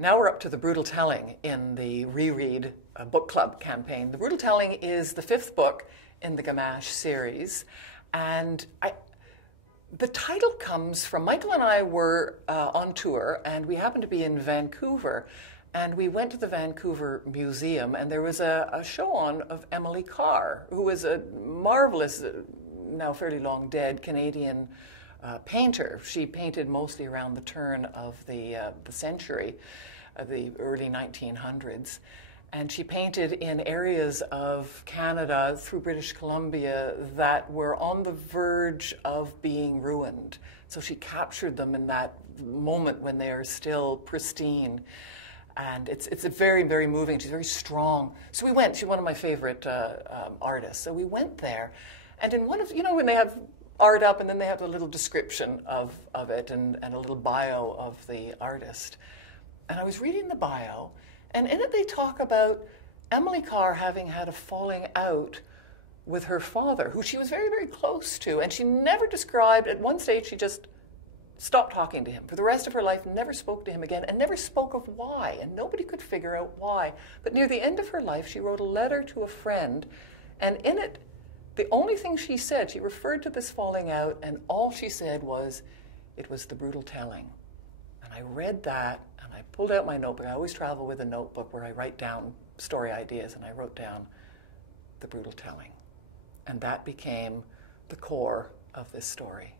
Now we're up to The Brutal Telling in the Reread Book Club campaign. The Brutal Telling is the 5th book in the Gamache series. And the title comes from, Michael and I were on tour, and we happened to be in Vancouver. And we went to the Vancouver Museum, and there was a show on of Emily Carr, who was a marvelous, now fairly long dead, Canadian painter. She painted mostly around the turn of the century, the early 1900s. And she painted in areas of Canada through British Columbia that were on the verge of being ruined. So she captured them in that moment when they are still pristine. And it's a very, very moving. She's very strong. So we went. She's one of my favorite artists. So we went there. And in one of, you know, when they have art up and then they have a little description of it and a little bio of the artist. And I was reading the bio, and in it they talk about Emily Carr having had a falling out with her father, who she was very, very close to. And she never described, at one stage she just stopped talking to him. For the rest of her life, never spoke to him again, and never spoke of why. And nobody could figure out why. But near the end of her life, she wrote a letter to a friend, and in it, the only thing she said, she referred to this falling out, and all she said was, it was the brutal telling. And I read that, and I pulled out my notebook. I always travel with a notebook where I write down story ideas, and I wrote down the brutal telling. And that became the core of this story.